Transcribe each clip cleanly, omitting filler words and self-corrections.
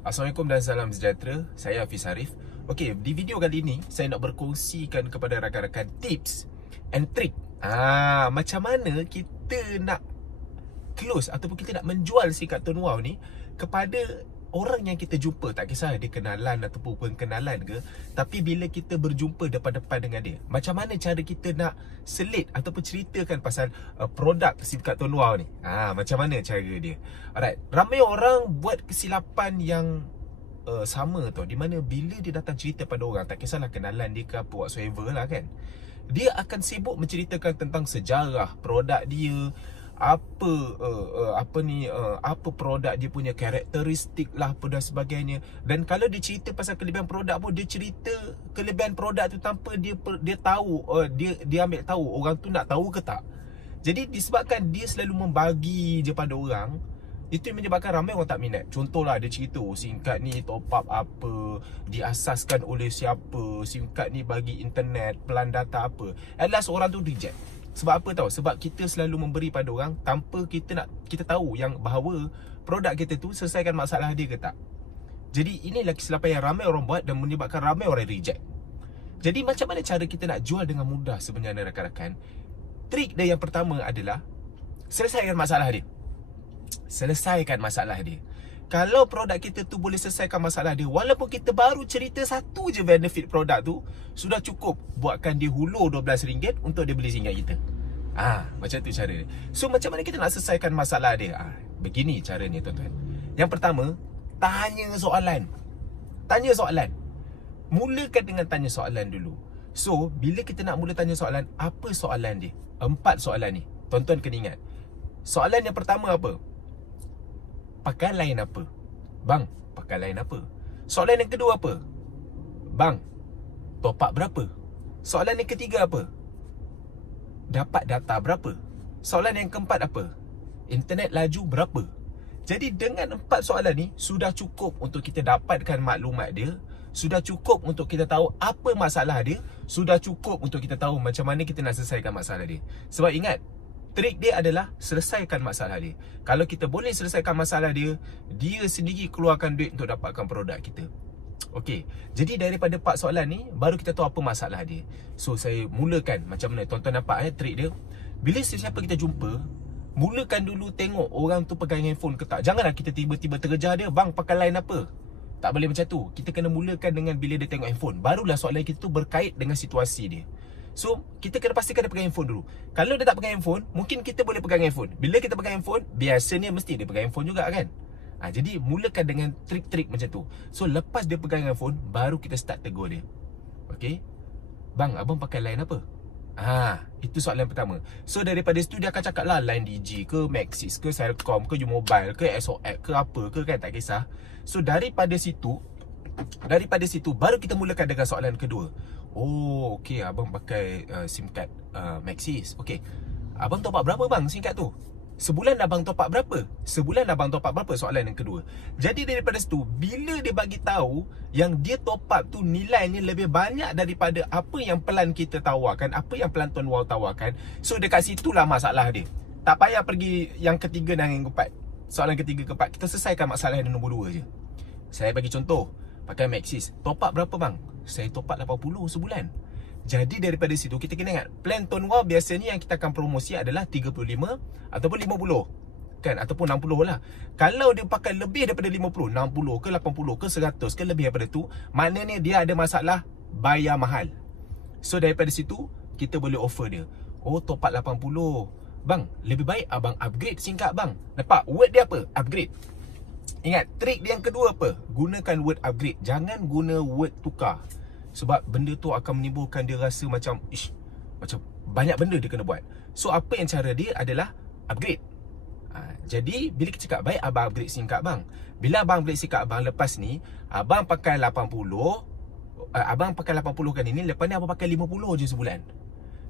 Assalamualaikum dan salam sejahtera. Saya Hafiz Harif. Okey, di video kali ini saya nak berkongsikan kepada rakan-rakan tips and trick. Macam mana kita nak close ataupun kita nak menjual si kad Tun Wow ni kepada orang yang kita jumpa. Tak kisah dia kenalan ataupun bukan kenalan ke, tapi bila kita berjumpa depan-depan dengan dia, macam mana cara kita nak selit ataupun ceritakan pasal produk si kad Tun Wow ni. Macam mana cara dia. Alright, ramai orang buat kesilapan yang sama tau, di mana bila dia datang cerita pada orang, tak kisahlah kenalan dia ke apa whatsoever lah kan, dia akan sibuk menceritakan tentang sejarah produk dia, apa produk dia punya karakteristik lah apa dan sebagainya. Dan kalau dia cerita pasal kelebihan produk pun, dia cerita kelebihan produk tu tanpa dia tahu, dia ambil tahu orang tu nak tahu ke tak. Jadi disebabkan dia selalu membagi je pada orang, itu yang menyebabkan ramai orang tak minat. Contohlah dia cerita, SIM card ni top up apa, diasaskan oleh siapa, SIM card ni bagi internet, pelan data apa. At last orang tu reject. Sebab apa tahu? Sebab kita selalu memberi pada orang tanpa kita tahu yang bahawa produk kita tu selesaikan masalah dia ke tak. Jadi inilah kesilapan yang ramai orang buat dan menyebabkan ramai orang reject. Jadi macam mana cara kita nak jual dengan mudah sebenarnya rakan-rakan? Trik dia yang pertama adalah selesaikan masalah dia. Selesaikan masalah dia. Kalau produk kita tu boleh selesaikan masalah dia, walaupun kita baru cerita satu je benefit produk tu, sudah cukup buatkan dia hulur RM12 untuk dia beli singgah kita. Macam tu cara dia. So macam mana kita nak selesaikan masalah dia? Begini caranya tuan-tuan. Yang pertama, tanya soalan. Tanya soalan. Mulakan dengan tanya soalan dulu. So bila kita nak mula tanya soalan, apa soalan dia? 4 soalan ni. Tuan-tuan kena ingat. Soalan yang pertama apa? Pakai line apa? Bang, pakai line apa? Soalan yang kedua apa? Bang, top up berapa? Soalan yang ketiga apa? Dapat data berapa? Soalan yang keempat apa? Internet laju berapa? Jadi dengan 4 soalan ni sudah cukup untuk kita dapatkan maklumat dia, sudah cukup untuk kita tahu apa masalah dia, sudah cukup untuk kita tahu macam mana kita nak selesaikan masalah dia. Sebab ingat, trik dia adalah selesaikan masalah dia. Kalau kita boleh selesaikan masalah dia, dia sendiri keluarkan duit untuk dapatkan produk kita. Okey, jadi daripada 4 soalan ni, baru kita tahu apa masalah dia. So saya mulakan macam mana. Tuan-tuan nampak trik dia. Bila sesiapa kita jumpa, mulakan dulu tengok orang tu pegang handphone ke tak. Janganlah kita tiba-tiba terkejar dia, bang pakai line apa. Tak boleh macam tu. Kita kena mulakan dengan bila dia tengok handphone. Barulah soalan kita tu berkait dengan situasi dia. So, kita kena pastikan dia pegang handphone dulu. Kalau dia tak pegang handphone, mungkin kita boleh pegang handphone. Bila kita pegang handphone, biasanya mesti dia pegang handphone juga kan. Jadi mulakan dengan trik-trik macam tu. So, lepas dia pegang handphone, baru kita start tegur dia. Okay, bang, abang pakai line apa? Itu soalan pertama. So, daripada situ dia akan cakap lah line Digi ke, Maxis ke, Celcom ke, U-Mobile ke, SOX ke apa ke kan, tak kisah. So, daripada situ baru kita mulakan dengan soalan kedua. Okey, abang pakai SIM card Maxis. Okey, abang top up berapa bang SIM card tu? Sebulan abang top up berapa? Sebulan abang top up berapa? Soalan yang kedua. Jadi daripada situ, bila dia bagi tahu yang dia top up tu nilainya lebih banyak daripada apa yang pelan kita tawarkan, apa yang pelan Tun Wow tawarkan, so dekat situlah masalah dia. Tak payah pergi yang ketiga dan yang keempat. Soalan ketiga keempat, kita selesaikan masalah yang nombor 2 je. Saya bagi contoh, pakai Maxis, top up berapa bang? Saya top up 80 sebulan. Jadi daripada situ kita kena ingat, plan Tun Wow biasanya yang kita akan promosi adalah 35 ataupun 50 kan, ataupun 60 lah. Kalau dia pakai lebih daripada 50, 60 ke 80 ke 100 ke lebih daripada tu, maknanya dia ada masalah bayar mahal. So daripada situ kita boleh offer dia, top up 80 bang, lebih baik abang upgrade singkat bang. Nampak word dia apa? Upgrade. Ingat, trik dia yang kedua apa? Gunakan word upgrade. Jangan guna word tukar. Sebab benda tu akan menimbulkan dia rasa macam macam banyak benda dia kena buat. So apa yang cara dia adalah upgrade. Jadi bila kita cakap baik abang upgrade SIM card bang, bila abang upgrade SIM card abang, lepas ni abang pakai 80, abang pakai 80 kan ini, lepas ni abang pakai 50 je sebulan.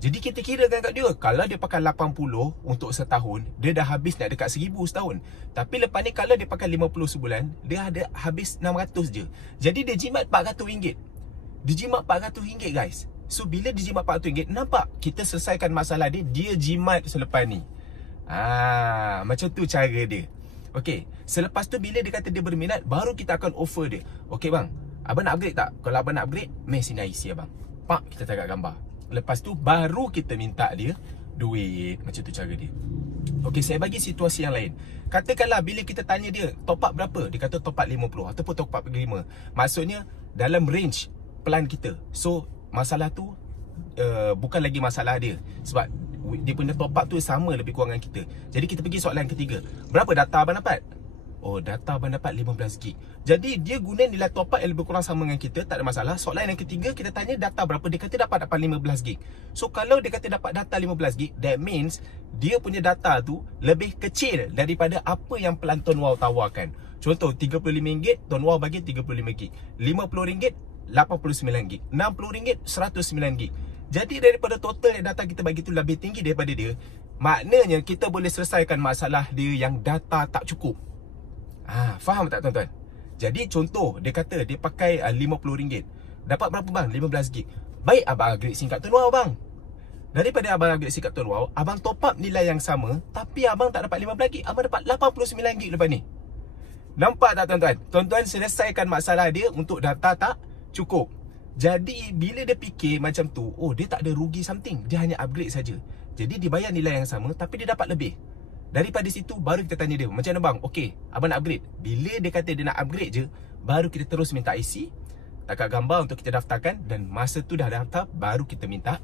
Jadi kita kirakan kat dia, kalau dia pakai 80 untuk setahun, dia dah habis nak dekat 1000 setahun. Tapi lepas ni kalau dia pakai 50 sebulan, dia ada habis 600 je. Jadi dia jimat RM400. Dia jimat RM400 guys. So bila dia jimat RM400, nampak kita selesaikan masalah dia, dia jimat selepas ni. Macam tu cara dia. Okey, selepas tu bila dia kata dia berminat, baru kita akan offer dia. Okey bang, abang nak upgrade tak? Kalau abang nak upgrade, meh sini IC abang. Pak, kita tangkap gambar. Lepas tu baru kita minta dia duit. Macam tu cara dia. Okey, saya bagi situasi yang lain. Katakanlah bila kita tanya dia top up berapa, dia kata top up 50 ataupun top up 5. Maksudnya dalam range plan kita. So masalah tu bukan lagi masalah dia, sebab dia punya top up tu sama lebih kurang dengan kita. Jadi kita pergi soalan ketiga. Berapa data abang dapat? Oh, data abang dapat 15GB. Jadi dia guna nilai top up yang lebih kurang sama dengan kita, tak ada masalah. Soalan yang ketiga, kita tanya data berapa, dia kata dapat 15GB. So kalau dia kata dapat data 15GB, that means dia punya data tu lebih kecil daripada apa yang pelan Tuan Wow tawarkan. Contoh RM35, Tuan Wow bagi 35GB. RM50, 89GB. RM60, 109GB. Jadi daripada total yang data kita bagi tu lebih tinggi daripada dia, maknanya kita boleh selesaikan masalah dia yang data tak cukup. Faham tak tuan-tuan? Jadi contoh, dia kata dia pakai RM50. Dapat berapa bang? 15GB. Baik abang upgrade SIM card Tuan Wow bang. Daripada abang upgrade SIM card Tuan Wow, abang top up nilai yang sama, tapi abang tak dapat 15GB, abang dapat 89GB lepas ni. Nampak tak tuan-tuan? Tuan-tuan selesaikan masalah dia untuk data tak cukup. Jadi bila dia fikir macam tu, oh dia tak ada rugi something, dia hanya upgrade saja. Jadi dia bayar nilai yang sama tapi dia dapat lebih. Daripada situ baru kita tanya dia, macam mana bang? Okey, abang nak upgrade. Bila dia kata dia nak upgrade je, baru kita terus minta IC, tangkap gambar untuk kita daftarkan, dan masa tu dah daftar, baru kita minta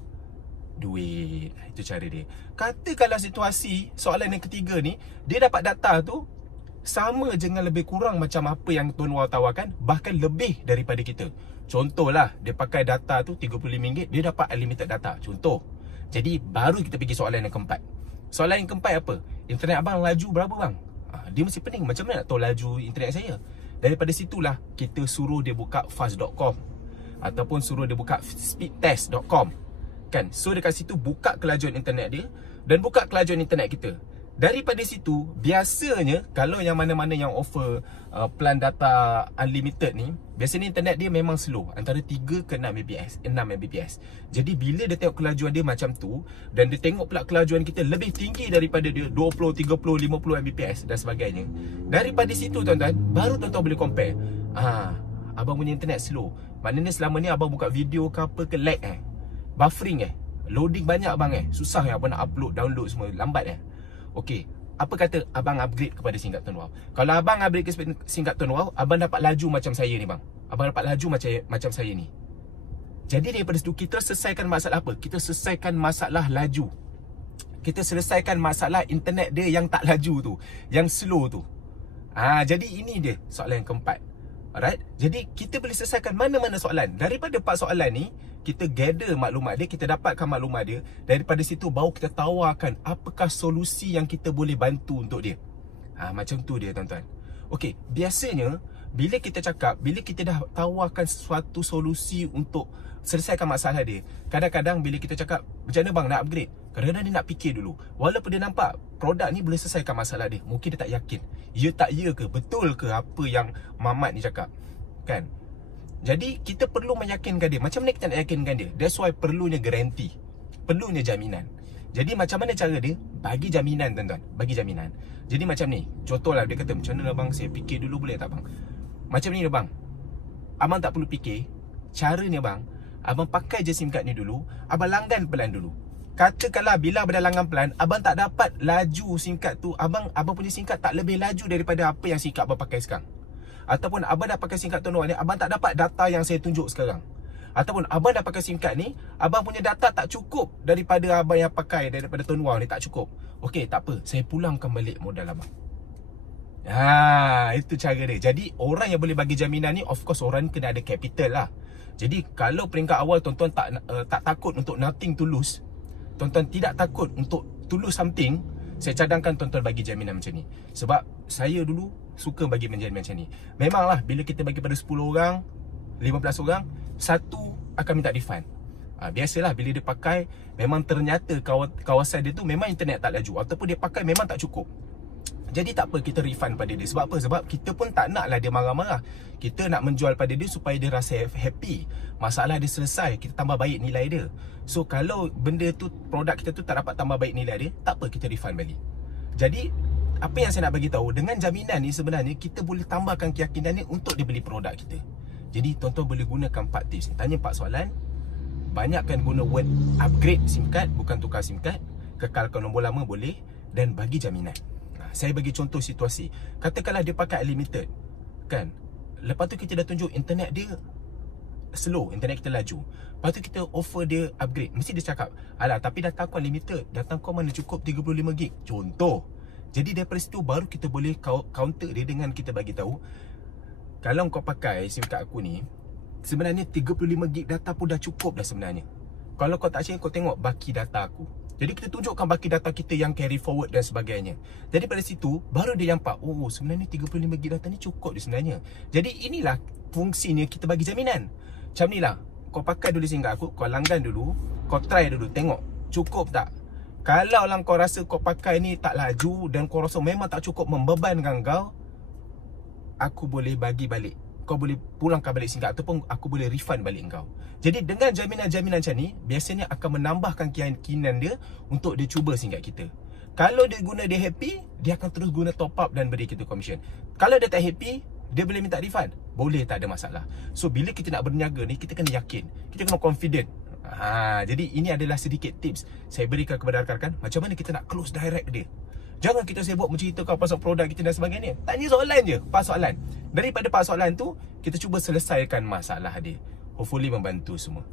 duit. Itu cara dia. Katakanlah situasi soalan yang ketiga ni, dia dapat data tu sama je dengan lebih kurang macam apa yang Tuan Wow tawarkan, bahkan lebih daripada kita. Contohlah, dia pakai data tu RM35, dia dapat unlimited data. Contoh. Jadi baru kita pergi soalan yang keempat. Soalan yang keempat apa? Internet abang laju berapa bang? Dia mesti pening, macam mana nak tahu laju internet saya? Daripada situlah kita suruh dia buka fast.com ataupun suruh dia buka speedtest.com. Kan? So dekat situ buka kelajuan internet dia dan buka kelajuan internet kita. Daripada situ, biasanya kalau yang mana-mana yang offer plan data unlimited ni, biasanya internet dia memang slow, antara 3 ke 6 Mbps, 6 Mbps. Jadi bila dia tengok kelajuan dia macam tu, dan dia tengok pula kelajuan kita lebih tinggi daripada dia, 20, 30, 50 Mbps dan sebagainya, daripada situ tuan-tuan, baru tuan-tuan boleh compare. Abang punya internet slow, maknanya selama ni abang buka video ke apa ke lag buffering loading banyak abang susah abang nak upload, download semua lambat Okey, apa kata abang upgrade kepada SIM card Tuan Wow? Kalau abang upgrade ke SIM card Tuan Wow, abang dapat laju macam saya ni bang. Abang dapat laju macam saya ni. Jadi daripada situ kita selesaikan masalah apa? Kita selesaikan masalah laju. Kita selesaikan masalah internet dia yang tak laju tu, yang slow tu. Jadi ini dia soalan yang keempat. Alright? Jadi kita boleh selesaikan mana-mana soalan. Daripada 4 soalan ni, kita gather maklumat dia, kita dapatkan maklumat dia. Daripada situ baru kita tawarkan apakah solusi yang kita boleh bantu untuk dia. Macam tu dia tuan-tuan. Okey, biasanya bila kita cakap, bila kita dah tawarkan suatu solusi untuk selesaikan masalah dia, kadang-kadang bila kita cakap, macam mana bang nak upgrade? Kadang-kadang dia nak fikir dulu. Walaupun dia nampak produk ni boleh selesaikan masalah dia, mungkin dia tak yakin. Ya tak ya ke? Betul ke apa yang Mamat ni cakap? Kan? Jadi kita perlu meyakinkan dia. Macam mana kita nak yakinkan dia? That's why perlunya garanti, perlunya jaminan. Jadi macam mana cara dia? Bagi jaminan tuan-tuan. Bagi jaminan. Jadi macam ni, contohlah dia kata, macam mana bang, saya fikir dulu boleh tak bang? Macam ni bang, abang tak perlu fikir. Caranya bang, abang pakai je SIM card ni dulu, abang langgan pelan dulu. Katakanlah bila abang dah langgan pelan, abang tak dapat laju SIM card tu, abang punya SIM card tak lebih laju daripada apa yang SIM card abang pakai sekarang. Ataupun abang dah pakai SIM card Tuan Wow ni, abang tak dapat data yang saya tunjuk sekarang. Ataupun abang dah pakai SIM card ni, abang punya data tak cukup daripada abang yang pakai, daripada Tuan Wow ni tak cukup. Okey, tak apa, saya pulangkan balik modal abang. Itu cara dia. Jadi orang yang boleh bagi jaminan ni, of course orang kena ada capital lah. Jadi kalau peringkat awal tuan-tuan tak takut untuk nothing to lose, tuan-tuan tidak takut untuk to lose something, saya cadangkan tuan-tuan bagi jaminan macam ni. Sebab saya dulu suka bagi jaminan macam ni. Memanglah bila kita bagi pada 10 orang, 15 orang, satu akan minta refund. Biasalah bila dia pakai, memang ternyata kawasan dia tu memang internet tak laju, ataupun dia pakai memang tak cukup. Jadi tak apa, kita refund pada dia. Sebab apa? Sebab kita pun tak naklah dia marah-marah. Kita nak menjual pada dia supaya dia rasa happy, masalah dia selesai, kita tambah baik nilai dia. So kalau benda tu, produk kita tu tak dapat tambah baik nilai dia, tak apa, kita refund balik. Jadi apa yang saya nak bagi tahu, dengan jaminan ni sebenarnya kita boleh tambahkan keyakinan ni untuk dia beli produk kita. Jadi tuan-tuan boleh gunakan 4 tips ni. Tanya 4 soalan. Banyakkan guna word upgrade SIM card, bukan tukar SIM card. Kekalkan nombor lama boleh. Dan bagi jaminan. Saya bagi contoh situasi. Katakanlah dia pakai unlimited, kan? Lepas tu kita dah tunjuk internet dia slow, internet kita laju. Lepas tu kita offer dia upgrade. Mesti dia cakap, alah tapi data aku unlimited, data kau mana cukup 35GB. Contoh. Jadi daripada situ baru kita boleh counter dia dengan kita bagi tahu, kalau kau pakai SIM card aku ni, sebenarnya 35GB data pun dah cukup dah sebenarnya. Kalau kau tak cakap, kau tengok baki data aku. Jadi kita tunjukkan baki data kita yang carry forward dan sebagainya. Jadi pada situ baru dia nampak, oh sebenarnya 35GB data ni cukup dia sebenarnya. Jadi inilah fungsinya kita bagi jaminan. Macam ni lah, kau pakai dulu SIM card aku, kau langgan dulu, kau try dulu, tengok cukup tak. Kalau lah kau rasa kau pakai ni tak laju dan kau rasa memang tak cukup membebankan kau, aku boleh bagi balik. Kau boleh pulangkan balik SIM card ataupun aku boleh refund balik kau. Jadi dengan jaminan-jaminan macam ni, biasanya akan menambahkan keyakinan dia untuk dia cuba SIM card kita. Kalau dia guna, dia happy, dia akan terus guna top up dan beri kita commission. Kalau dia tak happy, dia boleh minta refund. Boleh, tak ada masalah. So bila kita nak berniaga ni, kita kena yakin, kita kena confident. Jadi ini adalah sedikit tips saya berikan kepada rakan-rakan macam mana kita nak close direct dia. Jangan kita sibuk menceritakan pasal produk kita dan sebagainya. Tanya soalan je, 4 soalan. Daripada 4 soalan tu, kita cuba selesaikan masalah dia. Hopefully membantu semua.